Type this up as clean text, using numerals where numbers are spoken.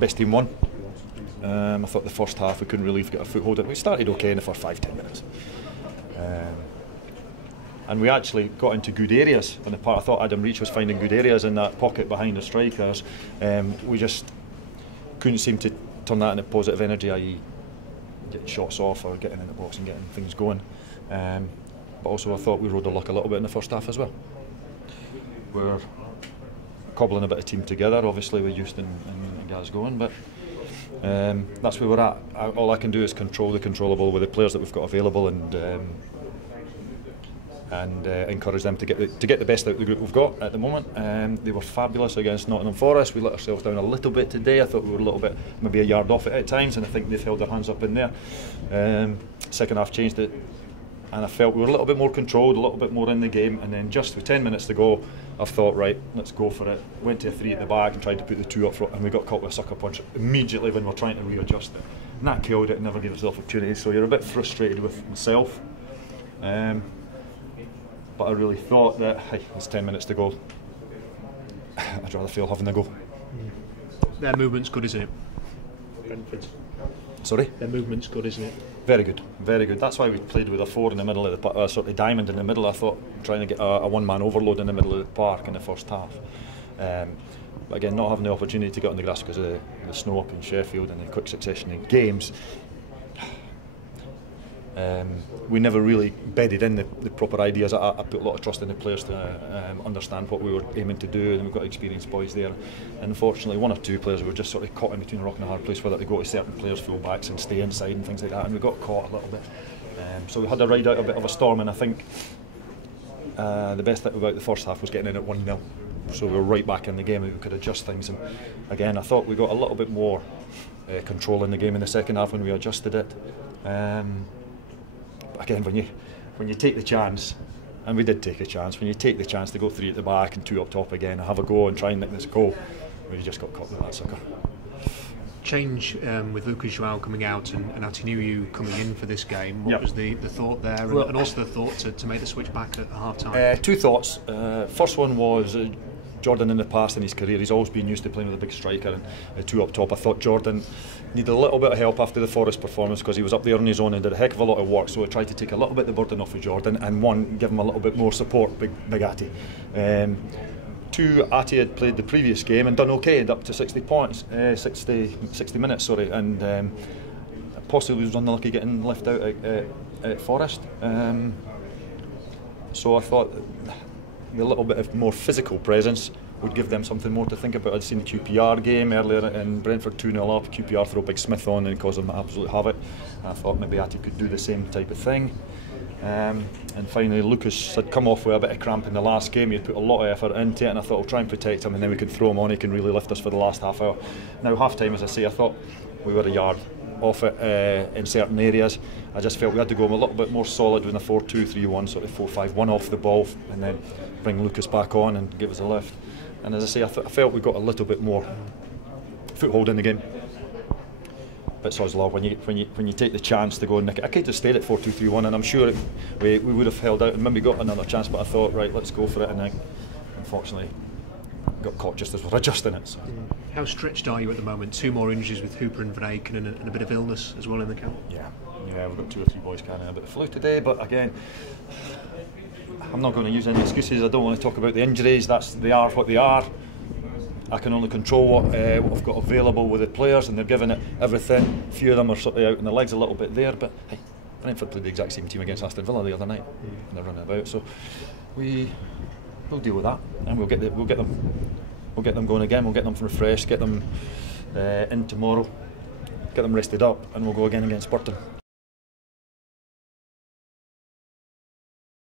best team won. I thought the first half we couldn't really get a foothold. We started okay in the first 5-10 minutes. And we actually got into good areas in the part. I thought Adam Reach was finding good areas in that pocket behind the strikers. We just couldn't seem to turn that into positive energy, i.e. getting shots off or getting in the box and getting things going. But also I thought we rode the luck a little bit in the first half as well. We're cobbling a bit of team together, obviously with Houston and guys going, but that's where we're at. All I can do is control the controllable with the players that we've got available and encourage them to get the best out of the group we've got at the moment. They were fabulous against Nottingham Forest. We let ourselves down a little bit today. I thought we were a little bit, maybe a yard off it at times, and I think they've held their hands up in there. Second half changed it, and I felt we were a little bit more controlled, a little bit more in the game, and then just with 10 minutes to go, I thought, right, let's go for it. Went to a 3 at the back and tried to put the 2 up front, and we got caught with a sucker punch immediately when we were trying to readjust it. And that killed it and never gave us the opportunity, so you're a bit frustrated with myself. But I really thought that, hey, it's 10 minutes to go. I'd rather fail having a go. Their movement's good, isn't it? Brentford. Sorry? Their movement's good, isn't it? Very good, very good. That's why we played with a 4 in the middle of the sort of diamond in the middle. I thought trying to get a one-man overload in the middle of the park in the first half. But again, not having the opportunity to get on the grass because of the snow up in Sheffield and the quick succession in games. We never really bedded in the proper ideas. I put a lot of trust in the players to understand what we were aiming to do, and we've got experienced boys there. And unfortunately, 1 or 2 players were just sort of caught in between a rock and a hard place, whether to go to certain players' full backs and stay inside and things like that, and we got caught a little bit. So we had to ride out a bit of a storm, and I think the best thing about the first half was getting in at 1-0. So we were right back in the game and we could adjust things. And again, I thought we got a little bit more control in the game in the second half when we adjusted it. Again, when you take the chance, and we did take a chance, when you take the chance to go 3 at the back and 2 up top again and have a go and try and nick this goal, we just got caught with that sucker. Change with Lucas João coming out and Atinu coming in for this game. What was the thought there, and also the thought to make the switch back at half time? 2 thoughts. First one was Jordan in the past in his career, he's always been used to playing with a big striker and 2 up top. I thought Jordan needed a little bit of help after the Forest performance because he was up there on his own and did a heck of a lot of work, so I tried to take a little bit of the burden off of Jordan and give him a little bit more support, Big Atty. 2, Atty had played the previous game and done okay, up to 60 points, 60 minutes, sorry, and possibly was unlucky getting left out at Forest. So I thought a little bit of more physical presence would give them something more to think about. I'd seen the QPR game earlier in Brentford, 2-0 up, QPR throw Big Smith on and cause them absolute havoc. I thought maybe Atty could do the same type of thing. And finally Lucas had come off with a bit of cramp in the last game. He had put a lot of effort into it, and I thought I'll try and protect him and then we could throw him on, he can really lift us for the last half hour. Now half time, as I say, I thought we were a yard off it in certain areas. I just felt we had to go a little bit more solid with a 4-2-3-1, sort of 4-5-1 off the ball, and then bring Lucas back on and give us a lift. And as I say, I felt we got a little bit more foothold in the game. But sod's law, when you take the chance to go and nick it, I could have stayed at 4-2-3-1, and I'm sure we would have held out and maybe got another chance. But I thought, right, let's go for it, and I unfortunately got caught just as we're adjusting it. So. How stretched are you at the moment? 2 more injuries with Hooper and Van Aken and a bit of illness as well in the camp. Yeah, we've got 2 or 3 boys carrying a bit of flu today, but again, I'm not going to use any excuses. I don't want to talk about the injuries. They are what they are. I can only control what I've got available with the players, and they're giving it everything. A few of them are sort of out in the legs a little bit there, but hey, Brentford played the exact same team against Aston Villa the other night, and they're running about. So we'll deal with that, and we'll get them going again. We'll get them refreshed, get them in tomorrow, get them rested up, and we'll go again against Burton.